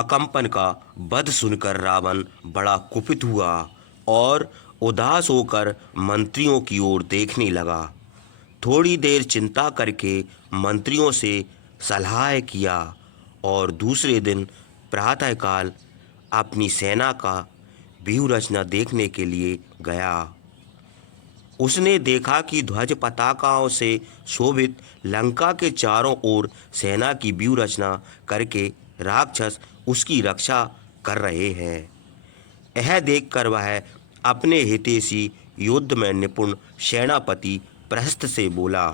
अकम्पन का वध सुनकर रावण बड़ा कुपित हुआ और उदास होकर मंत्रियों की ओर देखने लगा। थोड़ी देर चिंता करके मंत्रियों से सलाह किया और दूसरे दिन प्रातःकाल अपनी सेना का व्यूह रचना देखने के लिए गया। उसने देखा कि ध्वज पताकाओं से शोभित लंका के चारों ओर सेना की व्यूह रचना करके राक्षस उसकी रक्षा कर रहे हैं। यह देखकर वह अपने हितैषी युद्ध में निपुण सेनापति प्रहस्त से बोला,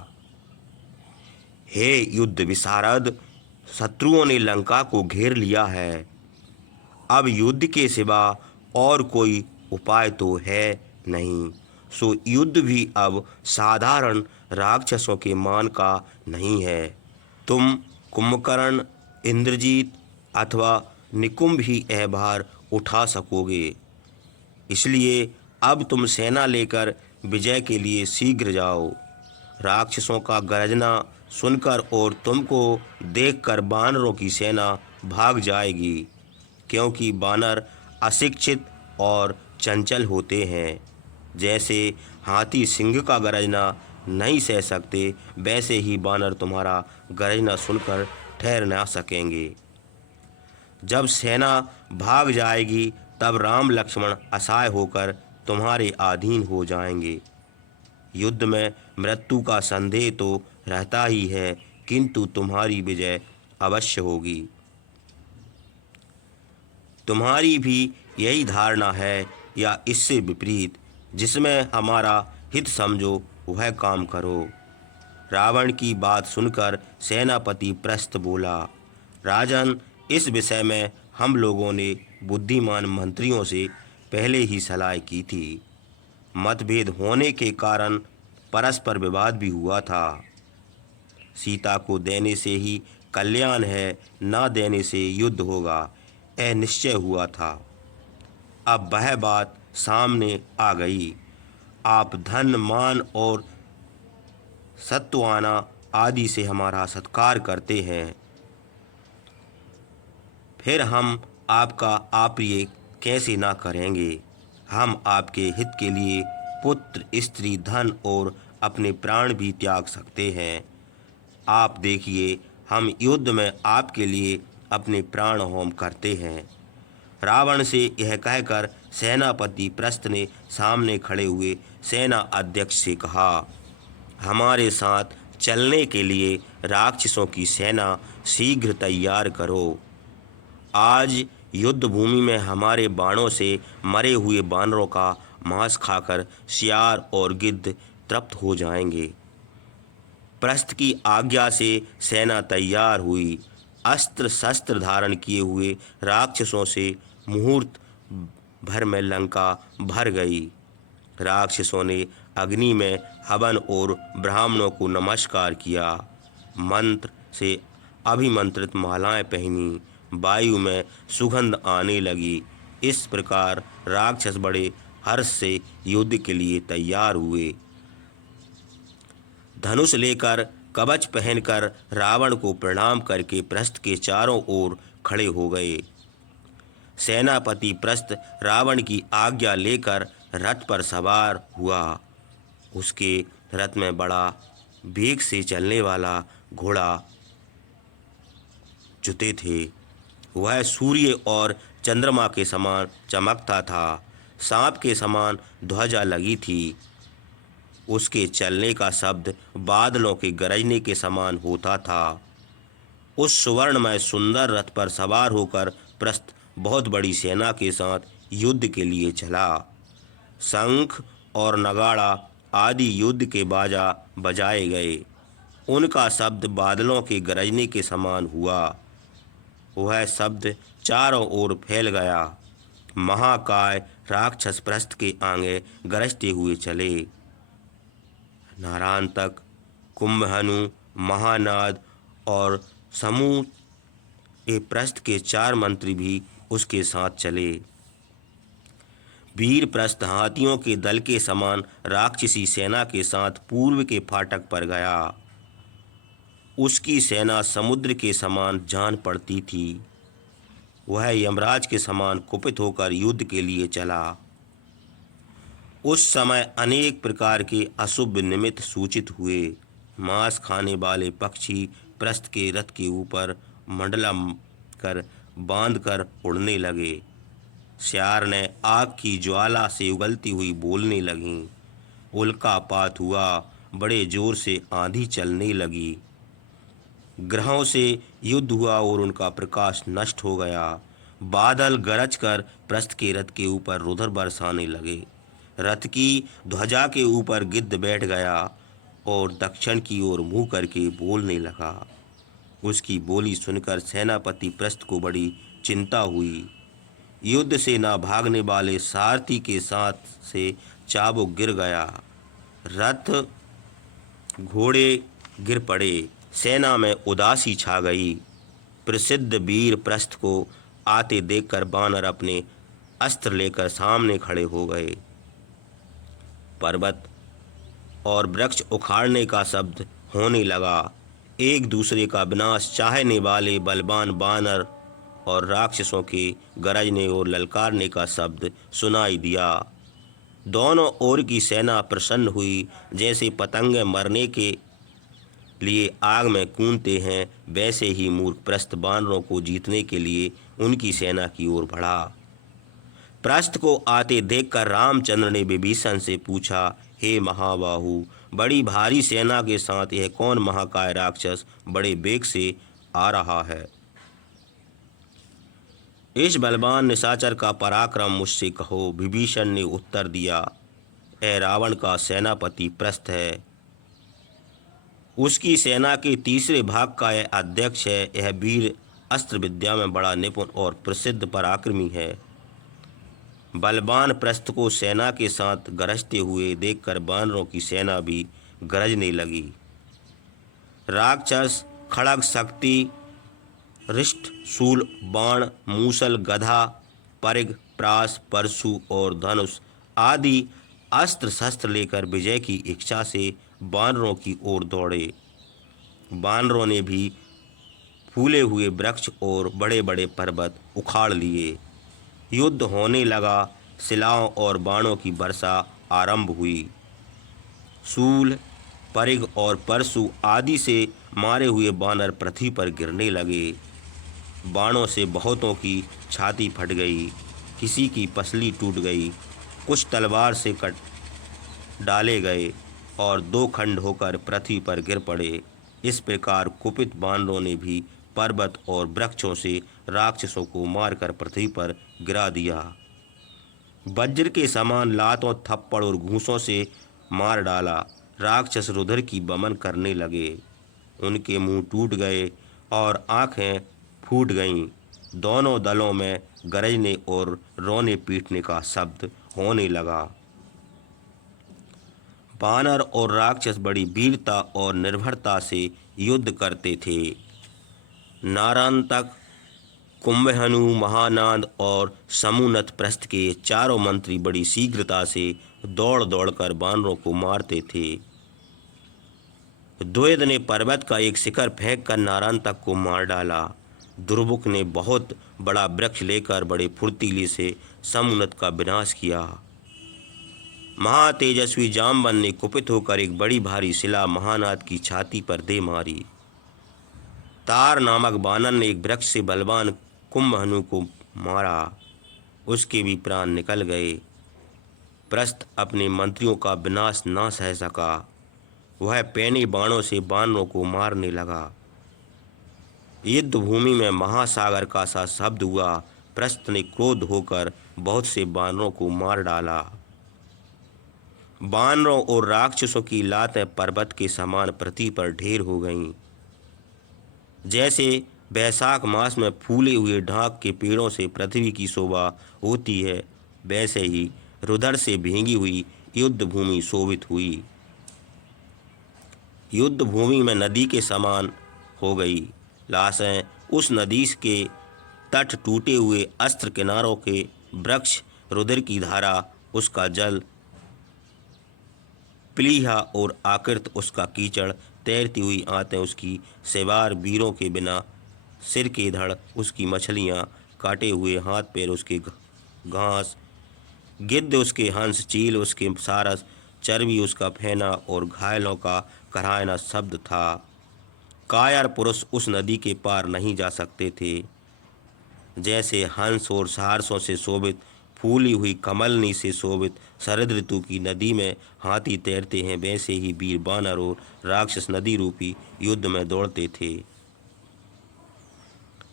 हे युद्ध विशारद, शत्रुओं ने लंका को घेर लिया है। अब युद्ध के सिवा और कोई उपाय तो है नहीं, सो युद्ध भी अब साधारण राक्षसों के मान का नहीं है। तुम कुंभकर्ण, इंद्रजीत अथवा निकुंभ ही यह भार उठा सकोगे। इसलिए अब तुम सेना लेकर विजय के लिए शीघ्र जाओ। राक्षसों का गरजना सुनकर और तुमको देखकर बानरों की सेना भाग जाएगी, क्योंकि बानर अशिक्षित और चंचल होते हैं। जैसे हाथी सिंह का गरजना नहीं सह सकते, वैसे ही बानर तुम्हारा गरजना सुनकर ठहर ना सकेंगे। जब सेना भाग जाएगी तब राम लक्ष्मण असहाय होकर तुम्हारे अधीन हो जाएंगे। युद्ध में मृत्यु का संदेह तो रहता ही है, किंतु तुम्हारी विजय अवश्य होगी। तुम्हारी भी यही धारणा है या इससे विपरीत? जिसमें हमारा हित समझो वह काम करो। रावण की बात सुनकर सेनापति प्रस्थ बोला, राजन, इस विषय में हम लोगों ने बुद्धिमान मंत्रियों से पहले ही सलाह की थी। मतभेद होने के कारण परस्पर विवाद भी हुआ था। सीता को देने से ही कल्याण है, ना देने से युद्ध होगा, यह निश्चय हुआ था। अब वह बात सामने आ गई। आप धन, मान और सत्वाना आदि से हमारा सत्कार करते हैं, फिर हम आपका अप्रिय कैसे ना करेंगे। हम आपके हित के लिए पुत्र, स्त्री, धन और अपने प्राण भी त्याग सकते हैं। आप देखिए, हम युद्ध में आपके लिए अपने प्राण होम करते हैं। रावण से यह कहकर सेनापति प्रस्थ ने सामने खड़े हुए सेना अध्यक्ष से कहा, हमारे साथ चलने के लिए राक्षसों की सेना शीघ्र तैयार करो। आज युद्ध भूमि में हमारे बाणों से मरे हुए बानरों का मांस खाकर सियार और गिद्ध तृप्त हो जाएंगे। प्रस्थ की आज्ञा से सेना तैयार हुई। अस्त्र शस्त्र धारण किए हुए राक्षसों से मुहूर्त भर में लंका भर गई। राक्षसों ने अग्नि में हवन और ब्राह्मणों को नमस्कार किया। मंत्र से अभिमंत्रित मालाएं पहनी। वायु में सुगंध आने लगी। इस प्रकार राक्षस बड़े हर्ष से युद्ध के लिए तैयार हुए। धनुष लेकर, कवच पहनकर रावण को प्रणाम करके प्रस्थ के चारों ओर खड़े हो गए। सेनापति प्रस्थ रावण की आज्ञा लेकर रथ पर सवार हुआ। उसके रथ में बड़ा वेग से चलने वाला घोड़ा जुते थे। वह सूर्य और चंद्रमा के समान चमकता था। सांप के समान ध्वजा लगी थी। उसके चलने का शब्द बादलों के गरजने के समान होता था। उस सुवर्णमय सुंदर रथ पर सवार होकर प्रस्थ बहुत बड़ी सेना के साथ युद्ध के लिए चला। शंख और नगाड़ा आदि युद्ध के बाजा बजाए गए। उनका शब्द बादलों के गरजने के समान हुआ। वह शब्द चारों ओर फैल गया। महाकाय राक्षस प्रस्थ के आगे गरजते हुए चले। नारायण तक, कुंभहनु, महानाद और समूह के प्रस्थ के 4 मंत्री भी उसके साथ चले। वीर प्रस्थ हाथियों के दल के समान राक्षसी सेना के साथ पूर्व के फाटक पर गया। उसकी सेना समुद्र के समान जान पड़ती थी। वह यमराज के समान कुपित होकर युद्ध के लिए चला। उस समय अनेक प्रकार के अशुभ निमित्त सूचित हुए। मांस खाने वाले पक्षी प्रस्थ के रथ के ऊपर मंडला कर बांध कर उड़ने लगे। श्यार ने आग की ज्वाला से उगलती हुई बोलने लगीं। उल्कापात हुआ, बड़े जोर से आंधी चलने लगी। ग्रहों से युद्ध हुआ और उनका प्रकाश नष्ट हो गया। बादल गरज कर प्रस्थ के रथ के ऊपर रुधिर बरसाने लगे। रथ की ध्वजा के ऊपर गिद्ध बैठ गया और दक्षिण की ओर मुंह करके बोलने लगा। उसकी बोली सुनकर सेनापति प्रस्थ को बड़ी चिंता हुई। युद्ध से ना भागने वाले सारथी के साथ से चाबुक गिर गया। रथ घोड़े गिर पड़े। सेना में उदासी छा गई। प्रसिद्ध वीर प्रस्थ को आते देखकर बानर अपने अस्त्र लेकर सामने खड़े हो गए। पर्वत और वृक्ष उखाड़ने का शब्द होने लगा। एक दूसरे का विनाश चाहने वाले बलवान बानर और राक्षसों के गरजने और ललकारने का शब्द सुनाई दिया। दोनों ओर की सेना प्रसन्न हुई। जैसे पतंगे मरने के लिए आग में कूदते हैं, वैसे ही मूर्ख प्रस्थ बानरों को जीतने के लिए उनकी सेना की ओर बढ़ा। प्रस्थ को आते देखकर रामचंद्र ने विभीषण से पूछा, हे महाबाहु, बड़ी भारी सेना के साथ यह कौन महाकाय राक्षस बड़े वेग से आ रहा है? इस बलवान निशाचर का पराक्रम मुझसे कहो। विभीषण ने उत्तर दिया, यह रावण का सेनापति प्रस्थ है। उसकी सेना के तीसरे भाग का यह अध्यक्ष है। यह वीर अस्त्र विद्या में बड़ा निपुण और प्रसिद्ध पराक्रमी है। बलवान प्रस्थ को सेना के साथ गरजते हुए देखकर बानरों की सेना भी गरजने लगी। राक्षस खड़ग, शक्ति, रिष्ट, शूल, बाण, मूसल, गधा, परिग, प्रास, परशु और धनुष आदि अस्त्र शस्त्र लेकर विजय की इच्छा से बानरों की ओर दौड़े। बानरों ने भी फूले हुए वृक्ष और बड़े बड़े पर्वत उखाड़ लिए। युद्ध होने लगा। शिलाओं और बाणों की वर्षा आरंभ हुई। शूल, परिग और परशु आदि से मारे हुए बानर पृथ्वी पर गिरने लगे। बाणों से बहुतों की छाती फट गई, किसी की पसली टूट गई, कुछ तलवार से कट डाले गए और दो खंड होकर पृथ्वी पर गिर पड़े। इस प्रकार कुपित बानरों ने भी पर्वत और वृक्षों से राक्षसों को मारकर पृथ्वी पर गिरा दिया। वज्र के समान लातों, थप्पड़ और घूंसों से मार डाला। राक्षस रुधिर की बमन करने लगे। उनके मुंह टूट गए और आंखें फूट गईं। दोनों दलों में गरजने और रोने पीटने का शब्द होने लगा। बानर और राक्षस बड़ी वीरता और निर्भरता से युद्ध करते थे। नारांतक, कुंभहनु, महानाद और समूनत प्रस्थ के चारों मंत्री बड़ी शीघ्रता से दौड़ दौड़कर बानरों को मारते थे। द्वैध ने पर्वत का एक शिखर फेंककर नारांतक को मार डाला। दुर्मुख ने बहुत बड़ा वृक्ष लेकर बड़े फुर्तीले से समूनत का विनाश किया। महातेजस्वी जामवन ने कुपित होकर एक बड़ी भारी शिला महानाद की छाती पर दे मारी। तार नामक बानर ने एक वृक्ष से बलवान कुंभहनु को मारा। उसके भी प्राण निकल गए। प्रस्थ अपने मंत्रियों का विनाश ना सह सका। वह पैने बाणों से बानरों को मारने लगा। युद्ध भूमि में महासागर का सा शब्द हुआ। प्रस्थ ने क्रोध होकर बहुत से बानरों को मार डाला। बानरों और राक्षसों की लातें पर्वत के समान पृथ्वी पर ढेर हो गईं। जैसे बैसाख मास में फूले हुए ढाक के पेड़ों से पृथ्वी की शोभा होती है, वैसे ही रुधिर से भींगी हुई युद्ध भूमि शोभित हुई। युद्ध भूमि में नदी के समान हो गई। लाशें उस नदी के तट, टूटे हुए अस्त्र किनारों के वृक्ष, रुधिर की धारा, उसका जल, प्लीहा और आकृत उसका कीचड़, तैरती हुई आंतें उसकी सेवार वीरों के बिना, सिर के धड़ उसकी मछलियाँ, काटे हुए हाथ पैर उसके घास, गिद्ध उसके हंस, चील उसके सारस, चर्बी उसका फैना और घायलों का कराहना शब्द था। कायर पुरुष उस नदी के पार नहीं जा सकते थे। जैसे हंस और सहर्षों से शोभित, फूली हुई कमलनी से शोभित शरद ऋतु की नदी में हाथी तैरते हैं, वैसे ही वीर बानर और राक्षस नदी रूपी युद्ध में दौड़ते थे।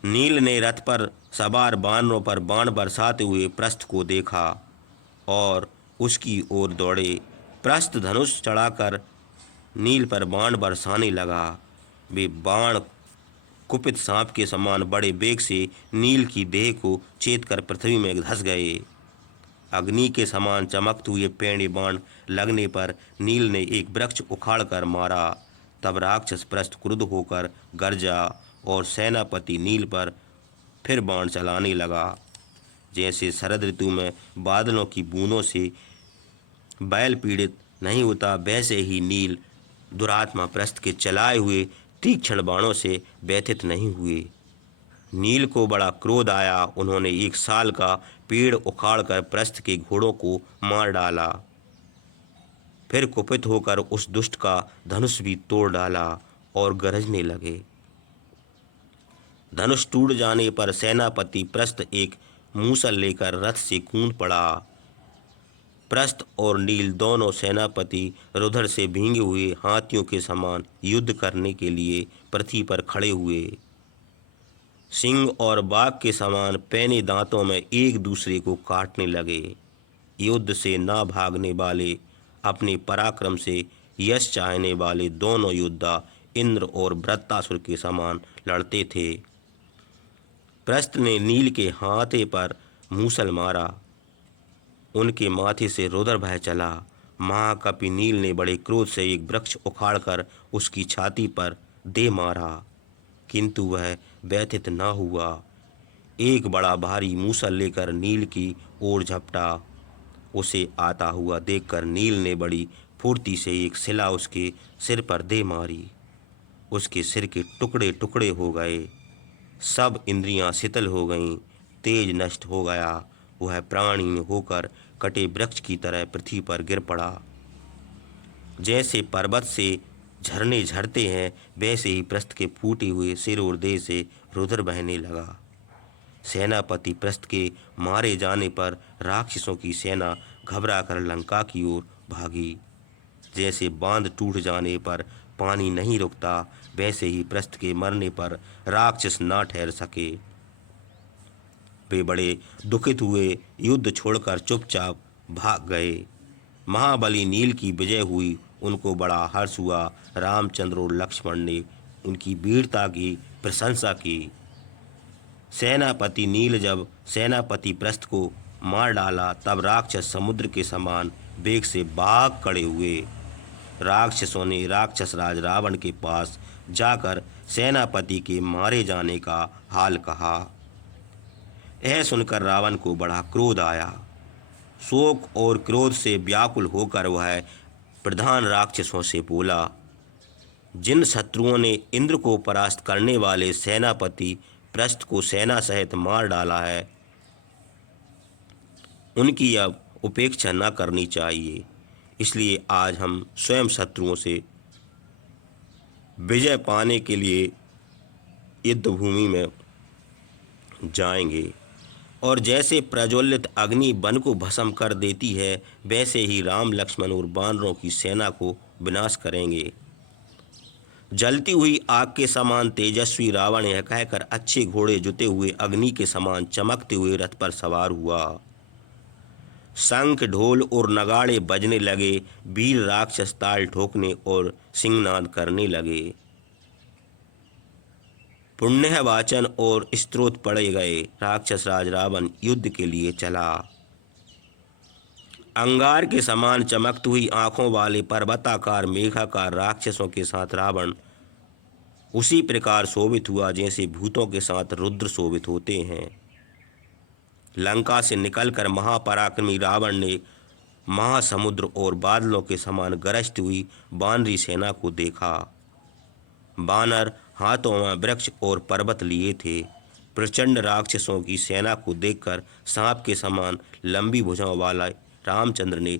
नील ने रथ पर सवार बानरों पर बाण बरसाते हुए प्रस्थ को देखा और उसकी ओर दौड़े। प्रस्थ धनुष चढ़ाकर नील पर बाण बरसाने लगा। वे बाण कुपित सांप के समान बड़े वेग से नील की देह को छेद कर पृथ्वी में धंस गए। अग्नि के समान चमकते हुए पैने बाण लगने पर नील ने एक वृक्ष उखाड़ कर मारा। तब राक्षस प्रस्थ क्रुद्ध होकर गरजा और सेनापति नील पर फिर बाण चलाने लगा। जैसे शरद ऋतु में बादलों की बूंदों से बैल पीड़ित नहीं होता, वैसे ही नील दुरात्मा प्रस्थ के चलाए हुए तीक्ष्ण बाणों से व्यथित नहीं हुए। नील को बड़ा क्रोध आया। उन्होंने एक साल का पेड़ उखाड़कर प्रस्थ के घोड़ों को मार डाला। फिर कुपित होकर उस दुष्ट का धनुष भी तोड़ डाला और गरजने लगे। धनुष टूट जाने पर सेनापति प्रस्थ एक मूसल लेकर रथ से कूद पड़ा। प्रस्थ और नील दोनों सेनापति रुधिर से भींगे हुए हाथियों के समान युद्ध करने के लिए पृथ्वी पर खड़े हुए। सिंह और बाघ के समान पैने दांतों में एक दूसरे को काटने लगे। युद्ध से ना भागने वाले, अपने पराक्रम से यश चाहने वाले दोनों योद्धा इंद्र और वृत्तासुर के समान लड़ते थे। प्रस्थ ने नील के हाथे पर मूसल मारा। उनके माथे से रुधिर बह चला। महाकपि नील ने बड़े क्रोध से एक वृक्ष उखाड़कर उसकी छाती पर दे मारा, किंतु वह व्यथित न हुआ। एक बड़ा भारी मूसल लेकर नील की ओर झपटा। उसे आता हुआ देखकर नील ने बड़ी फुर्ती से एक शिला उसके सिर पर दे मारी। उसके सिर के टुकड़े टुकड़े हो गए। सब इंद्रियां शिथिल हो गईं। तेज नष्ट हो गया। वह प्राणहीन होकर कटे वृक्ष की तरह पृथ्वी पर गिर पड़ा। जैसे पर्वत से झरने झरते हैं, वैसे ही प्रस्थ के फूटे हुए सिर और देह से रुधिर बहने लगा। सेनापति प्रस्थ के मारे जाने पर राक्षसों की सेना घबराकर लंका की ओर भागी। जैसे बांध टूट जाने पर पानी नहीं रुकता, वैसे ही प्रस्थ के मरने पर राक्षस ना ठहर सके। वे बड़े दुखित हुए युद्ध छोड़कर चुपचाप भाग गए। महाबली नील की विजय हुई। उनको बड़ा हर्ष हुआ। रामचंद्र और लक्ष्मण ने उनकी वीरता की प्रशंसा की। सेनापति नील जब सेनापति प्रस्थ को मार डाला, तब राक्षस समुद्र के समान वेग से भाग खड़े हुए। राक्षसों ने राक्षस राज रावण के पास जाकर सेनापति के मारे जाने का हाल कहा। यह सुनकर रावण को बड़ा क्रोध आया। शोक और क्रोध से व्याकुल होकर वह प्रधान राक्षसों से बोला, जिन शत्रुओं ने इंद्र को परास्त करने वाले सेनापति प्रस्थ को सेना सहित मार डाला है, उनकी अब उपेक्षा न करनी चाहिए। इसलिए आज हम स्वयं शत्रुओं से विजय पाने के लिए युद्ध भूमि में जाएंगे, और जैसे प्रज्वलित अग्नि वन को भस्म कर देती है, वैसे ही राम लक्ष्मण और वानरों की सेना को विनाश करेंगे। जलती हुई आग के समान तेजस्वी रावण यह कहकर अच्छे घोड़े जुते हुए अग्नि के समान चमकते हुए रथ पर सवार हुआ। शंख, ढोल और नगाड़े बजने लगे। वीर राक्षस ताल ठोकने और सिंहनाद करने लगे। पुण्य वाचन और स्तोत्र पढ़े गए। राक्षस राज रावण युद्ध के लिए चला। अंगार के समान चमकती हुई आंखों वाले पर्वताकार मेघाकार राक्षसों के साथ रावण उसी प्रकार शोभित हुआ जैसे भूतों के साथ रुद्र शोभित होते हैं। लंका से निकलकर महापराक्रमी रावण ने महासमुद्र और बादलों के समान गरजती हुई वानरी सेना को देखा। वानर हाथों में वृक्ष और पर्वत लिए थे। प्रचंड राक्षसों की सेना को देखकर सांप के समान लंबी भुजाओं वाला रामचंद्र ने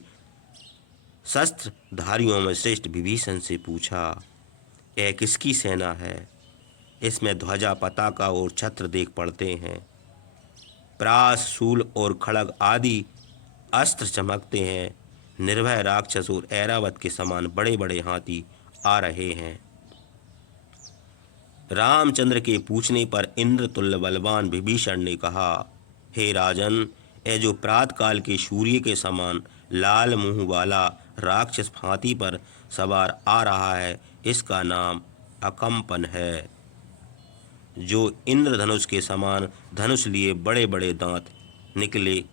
शस्त्रधारियों में श्रेष्ठ विभीषण से पूछा, यह किसकी सेना है? इसमें ध्वजा, पताका और छत्र देख पड़ते हैं। प्रास, शूल और खड़ग आदि अस्त्र चमकते हैं। निर्भय राक्षस और ऐरावत के समान बड़े बड़े हाथी आ रहे हैं। रामचंद्र के पूछने पर इंद्र तुल्य बलवान विभीषण ने कहा, हे राजन, यह जो प्रातकाल के सूर्य के समान लाल मुंह वाला राक्षस हाथी पर सवार आ रहा है, इसका नाम अकंपन है। जो इंद्रधनुष के समान धनुष लिए बड़े बड़े दांत निकले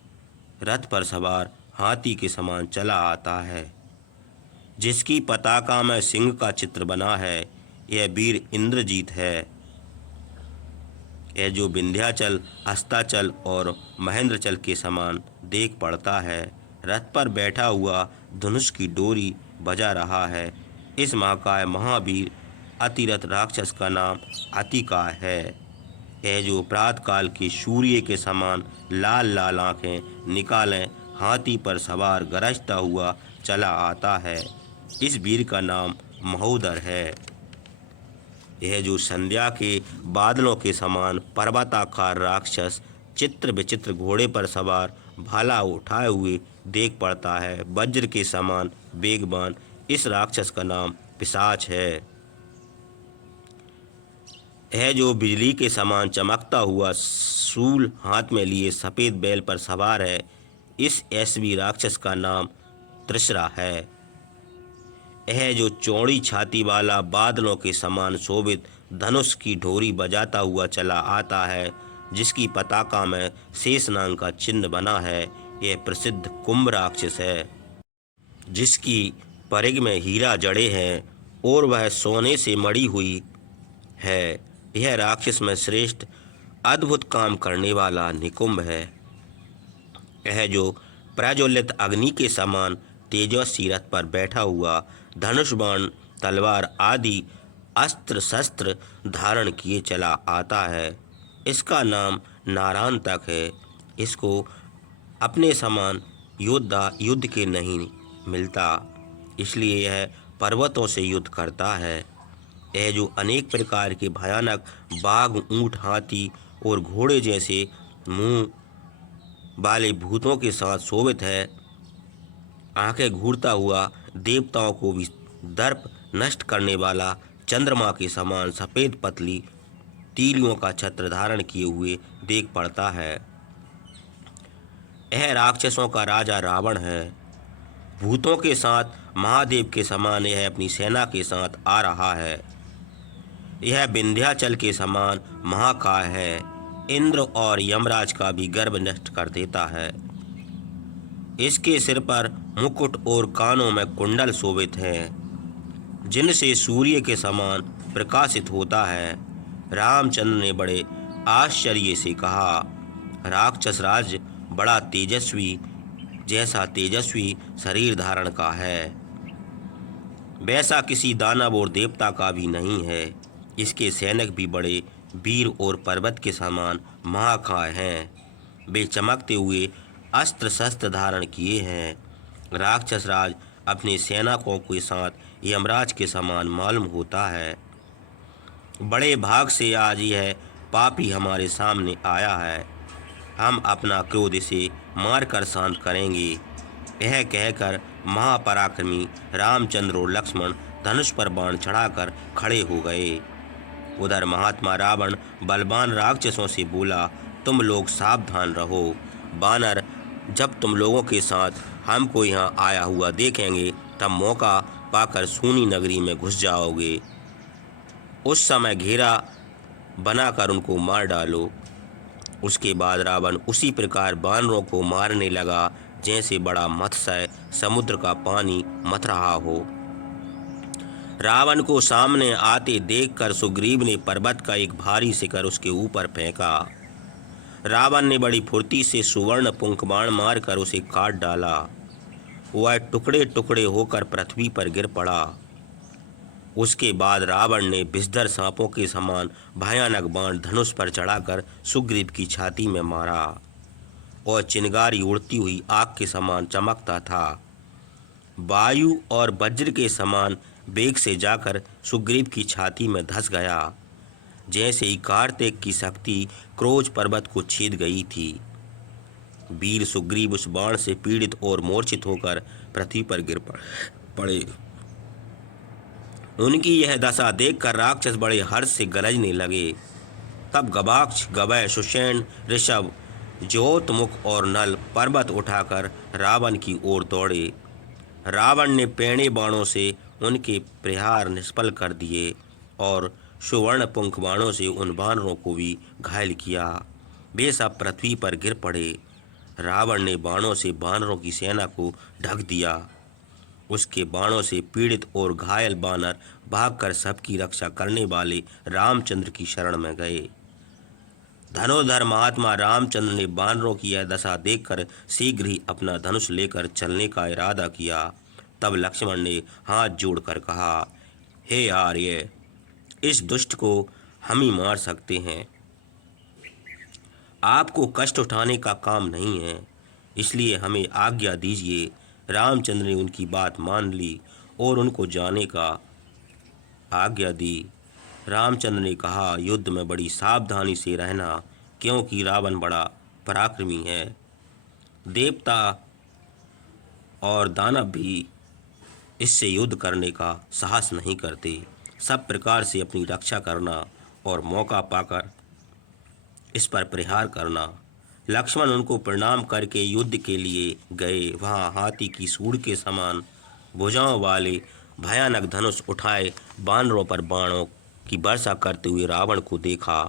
रथ पर सवार हाथी के समान चला आता है। जिसकी पताका में सिंह का चित्र बना है, यह वीर इंद्रजीत है। यह जो विंध्याचल, अस्ताचल और महेंद्रचल के समान देख पड़ता है, रथ पर बैठा हुआ धनुष की डोरी बजा रहा है। इस महाकाय महावीर अतिरथ राक्षस का नाम अतिका है। यह जो प्रातकाल के सूर्य के समान लाल लाल आंखें निकालें हाथी पर सवार गरजता हुआ चला आता है, इस वीर का नाम महोदर है। यह जो संध्या के बादलों के समान पर्वताकार राक्षस चित्र विचित्र घोड़े पर सवार भाला उठाए हुए देख पड़ता है, वज्र के समान वेगवान, इस राक्षस का नाम पिशाच है। यह जो बिजली के समान चमकता हुआ शूल हाथ में लिए सफ़ेद बैल पर सवार है, इस ऐसवी राक्षस का नाम त्रिशरा है। यह जो चौड़ी छाती वाला बादलों के समान शोभित धनुष की ढोरी बजाता हुआ चला आता है, जिसकी पताका में शेषनाग का चिन्ह बना है, यह प्रसिद्ध कुंभ राक्षस है। जिसकी परिग में हीरा जड़े हैं और वह सोने से मड़ी हुई है, यह राक्षस में श्रेष्ठ अद्भुत काम करने वाला निकुंभ है। यह जो प्रज्वलित अग्नि के समान तेजस्वी रथ पर बैठा हुआ धनुष बाण, तलवार आदि अस्त्र शस्त्र धारण किए चला आता है, इसका नाम नारांतक है। इसको अपने समान योद्धा युद्ध के नहीं मिलता, इसलिए यह पर्वतों से युद्ध करता है। यह जो अनेक प्रकार के भयानक बाघ, ऊंट, हाथी और घोड़े जैसे मुंह वाले भूतों के साथ शोभित है, आंखें घूरता हुआ देवताओं को भी दर्प नष्ट करने वाला चंद्रमा के समान सफ़ेद पतली तीलियों का छत्र धारण किए हुए देख पड़ता है। यह राक्षसों का राजा रावण है। भूतों के साथ महादेव के समान यह अपनी सेना के साथ आ रहा है। यह विंध्याचल के समान महाकाय है। इंद्र और यमराज का भी गर्व नष्ट कर देता है। इसके सिर पर मुकुट और कानों में कुंडल शोभित हैं, जिनसे सूर्य के समान प्रकाशित होता है। रामचंद्र ने बड़े आश्चर्य से कहा, राक्षस राज बड़ा तेजस्वी, जैसा तेजस्वी शरीर धारण का है, वैसा किसी दानव और देवता का भी नहीं है। इसके सैनिक भी बड़े वीर और पर्वत के समान महाकाय हैं। वे चमकते हुए अस्त्र शस्त्र धारण किए हैं। राक्षस राज अपने सैनिकों के साथ यमराज के समान मालूम होता है। बड़े भाग से आज यह पापी हमारे सामने आया है। हम अपना क्रोध इसे मारकर शांत करेंगे। यह कहकर महापराक्रमी रामचंद्र और लक्ष्मण धनुष पर बाण चढ़ाकर खड़े हो गए। उधर महात्मा रावण बलवान राक्षसों से बोला, तुम लोग सावधान रहो। बानर जब तुम लोगों के साथ हमको यहाँ आया हुआ देखेंगे, तब मौका पाकर सूनी नगरी में घुस जाओगे। उस समय घेरा बनाकर उनको मार डालो। उसके बाद रावण उसी प्रकार बानरों को मारने लगा, जैसे बड़ा मत्स्य समुद्र का पानी मथ रहा हो। रावण को सामने आते देखकर सुग्रीव ने पर्वत का एक भारी शिखर उसके ऊपर फेंका। रावण ने बड़ी फुर्ती से सुवर्ण पुंख बाण मारकर उसे काट डाला। वह टुकड़े टुकड़े होकर पृथ्वी पर गिर पड़ा। उसके बाद रावण ने विषधर सांपों के समान भयानक बाण धनुष पर चढ़ाकर सुग्रीव की छाती में मारा और चिंगारी उड़ती हुई आग के समान चमकता था। वायु और वज्र के समान वेग से जाकर सुग्रीव की छाती में धंस गया, जैसे ही कार्तिक की शक्ति क्रोध पर्वत को छेद गई थी। वीर सुग्रीव उस बाण से पीड़ित और मूर्छित होकर पृथ्वी पर गिर पड़े। उनकी यह दशा देखकर राक्षस बड़े हर्ष से गरजने लगे। तब गवाक्ष, गवय, सुषेण, ऋषभ, ज्योतमुख और नल पर्वत उठाकर रावण की ओर दौड़े। रावण ने पैणे बाणों से उनके प्रहार निष्फल कर दिए और सुवर्ण पुंख बाणों से उन वानरों को भी घायल किया। वे सब पृथ्वी पर गिर पड़े। रावण ने बाणों से वानरों की सेना को ढक दिया। उसके बाणों से पीड़ित और घायल वानर भागकर सबकी रक्षा करने वाले रामचंद्र की शरण में गए। धनुर्धर महात्मा रामचंद्र ने वानरों की यह दशा देखकर शीघ्र ही अपना धनुष लेकर चलने का इरादा किया। तब लक्ष्मण ने हाथ जोड़कर कहा, हे आर्य, इस दुष्ट को हम ही मार सकते हैं। आपको कष्ट उठाने का काम नहीं है, इसलिए हमें आज्ञा दीजिए। रामचंद्र ने उनकी बात मान ली और उनको जाने का आज्ञा दी। रामचंद्र ने कहा, युद्ध में बड़ी सावधानी से रहना, क्योंकि रावण बड़ा पराक्रमी है। देवता और दानव भी इससे युद्ध करने का साहस नहीं करते। सब प्रकार से अपनी रक्षा करना और मौका पाकर इस पर प्रहार करना। लक्ष्मण उनको प्रणाम करके युद्ध के लिए गए। वहाँ हाथी की सूंड के समान भुजाओं वाले भयानक धनुष उठाए वानरों पर बाणों की वर्षा करते हुए रावण को देखा।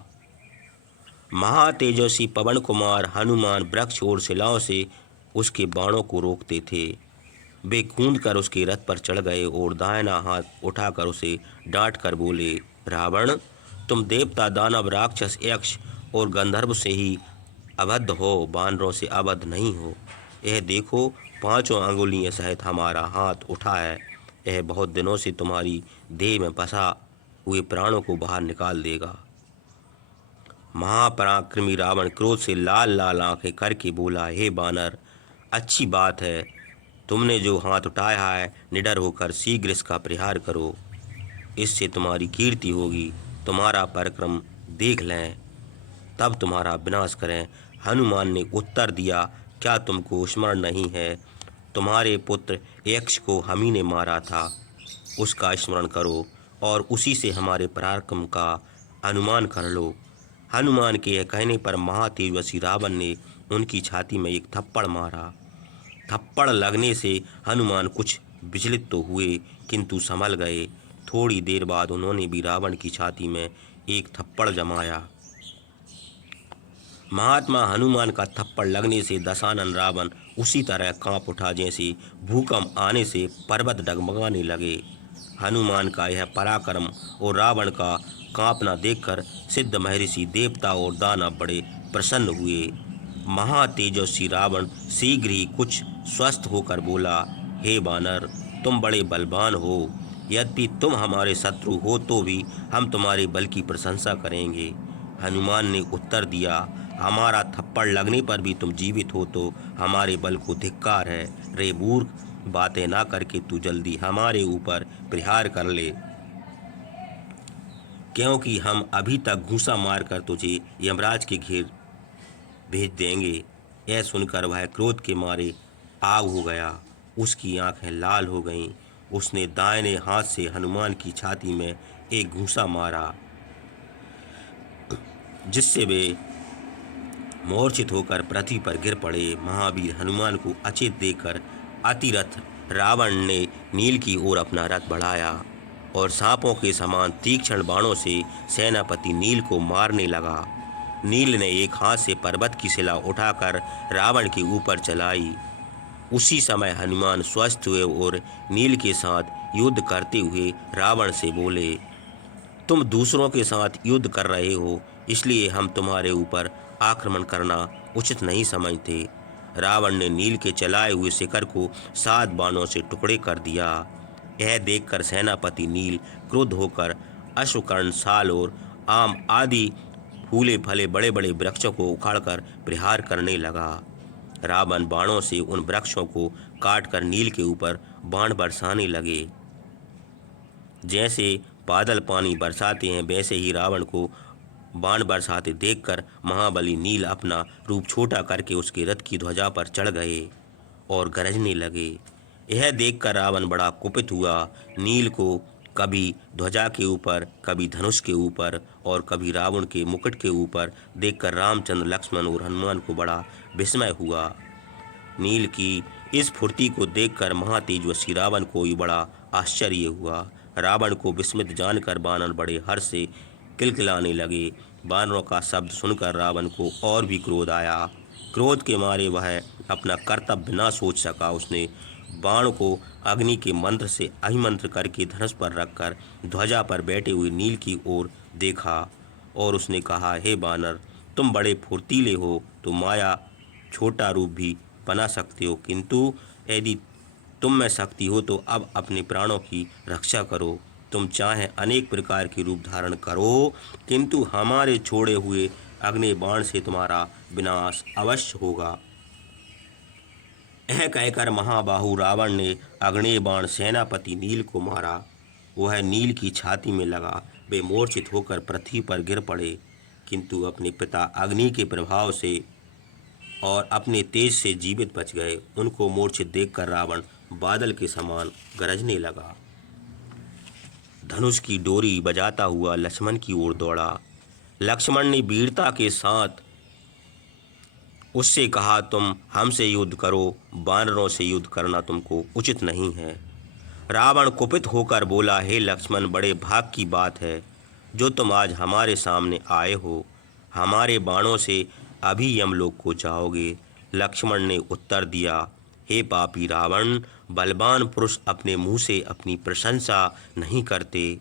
महातेजस्वी पवन कुमार हनुमान वृक्ष और शिलाओं से उसके बाणों को रोकते थे। वे कूद कर उसके रथ पर चढ़ गए और दाहिना हाथ उठाकर उसे डांट कर बोले, रावण, तुम देवता, दानव, राक्षस, यक्ष और गंधर्व से ही अबद्ध हो, वानरों से अबद्ध नहीं हो। यह देखो, 5 अंगुलियों सहित हमारा हाथ उठा है। यह बहुत दिनों से तुम्हारी देह में फंसा हुए प्राणों को बाहर निकाल देगा। महापराक्रमी रावण क्रोध से लाल लाल आंखें करके बोला, हे बानर, अच्छी बात है। तुमने जो हाथ उठाया है, निडर होकर शीघ्र इसका प्रहार करो। इससे तुम्हारी कीर्ति होगी। तुम्हारा पराक्रम देख लें, तब तुम्हारा विनाश करें। हनुमान ने उत्तर दिया, क्या तुमको स्मरण नहीं है? तुम्हारे पुत्र यक्ष को हम ही ने मारा था। उसका स्मरण करो और उसी से हमारे पराक्रम का अनुमान कर लो। हनुमान के यह कहने पर महातेजस्वी रावण ने उनकी छाती में एक थप्पड़ मारा। थप्पड़ लगने से हनुमान कुछ विचलित तो हुए, किंतु संभल गए। थोड़ी देर बाद उन्होंने भी रावण की छाती में एक थप्पड़ जमाया। महात्मा हनुमान का थप्पड़ लगने से दशानन रावण उसी तरह कांप उठा जैसे भूकंप आने से पर्वत डगमगाने लगे। हनुमान का यह पराक्रम और रावण का कांपना देखकर सिद्ध महर्षि, देवता और दानव बड़े प्रसन्न हुए। महातेजस्वी रावण शीघ्र ही कुछ स्वस्थ होकर बोला, हे वानर, तुम बड़े बलवान हो। यद्यपि तुम हमारे शत्रु हो तो भी हम तुम्हारे बल की प्रशंसा करेंगे। हनुमान ने उत्तर दिया, हमारा थप्पड़ लगने पर भी तुम जीवित हो तो हमारे बल को धिक्कार है। रे मूर्ख, बातें ना करके तू जल्दी हमारे ऊपर प्रहार कर ले, क्योंकि हम अभी तक घूंसा मारकर तुझे यमराज के घेर भेज देंगे। यह सुनकर वह क्रोध के मारे आग हो गया। उसकी आंखें लाल हो गईं। उसने दाहिने हाथ से हनुमान की छाती में एक घूंसा मारा, जिससे वे मूर्छित होकर पृथ्वी पर गिर पड़े। महावीर हनुमान को अचेत देखकर अतिरथ रावण ने नील की ओर अपना रथ बढ़ाया और सांपों के समान तीक्ष्ण बाणों से सेनापति नील को मारने लगा। नील ने एक हाथ से पर्वत की शिला उठाकर रावण के ऊपर चलाई। उसी समय हनुमान स्वस्थ हुए और नील के साथ युद्ध करते हुए रावण से बोले, तुम दूसरों के साथ युद्ध कर रहे हो, इसलिए हम तुम्हारे ऊपर आक्रमण करना उचित नहीं समझते। रावण ने नील के चलाए हुए शिखर को 7 बाणों से टुकड़े कर दिया। यह देखकर सेनापति नील क्रुद्ध होकर अश्वकर्ण, साल और आम आदि फूले फले बड़े बड़े वृक्षों को उखाड़कर प्रहार करने लगा। रावण बाणों से उन वृक्षों को काटकर नील के ऊपर बाण बरसाने लगे। जैसे बादल पानी बरसाते हैं, वैसे ही रावण को बाण बरसाते देखकर महाबली नील अपना रूप छोटा करके उसके रथ की ध्वजा पर चढ़ गए और गरजने लगे। यह देखकर रावण बड़ा कुपित हुआ। नील को कभी ध्वजा के ऊपर, कभी धनुष के ऊपर और कभी रावण के मुकुट के ऊपर देखकर रामचंद्र, लक्ष्मण और हनुमान को बड़ा विस्मय हुआ। नील की इस फुर्ती को देखकर महातेजस्वी रावण को भी बड़ा आश्चर्य हुआ। रावण को विस्मित जानकर बानर बड़े हर्ष से किलकिलाने लगे। बानरों का शब्द सुनकर रावण को और भी क्रोध आया। क्रोध के मारे वह अपना कर्तव्य न सोच सका। उसने बाण को अग्नि के मंत्र से अभिमंत्र करके धनुष पर रखकर ध्वजा पर बैठे हुए नील की ओर देखा और उसने कहा, हे बानर, तुम बड़े फुर्तीले हो, तो माया छोटा रूप भी बना सकते हो, किंतु यदि तुम में शक्ति हो तो अब अपने प्राणों की रक्षा करो। तुम चाहे अनेक प्रकार के रूप धारण करो, किंतु हमारे छोड़े हुए अग्नि बाण से तुम्हारा विनाश अवश्य होगा। यह कहकर महाबाहु रावण ने अग्नि बाण सेनापति नील को मारा। वह नील की छाती में लगा। वे मूर्छित होकर पृथ्वी पर गिर पड़े, किंतु अपने पिता अग्नि के प्रभाव से और अपने तेज से जीवित बच गए। उनको मूर्छित देखकर रावण बादल के समान गरजने लगा। धनुष की डोरी बजाता हुआ लक्ष्मण की ओर दौड़ा। लक्ष्मण ने वीरता के साथ उससे कहा, तुम हमसे युद्ध करो, वानरों से युद्ध करना तुमको उचित नहीं है। रावण कुपित होकर बोला, हे लक्ष्मण, बड़े भाग की बात है जो तुम आज हमारे सामने आए हो। हमारे बाणों से अभी यमलोक को जाओगे। लक्ष्मण ने उत्तर दिया, हे पापी रावण, बलवान पुरुष अपने मुंह से अपनी प्रशंसा नहीं करते।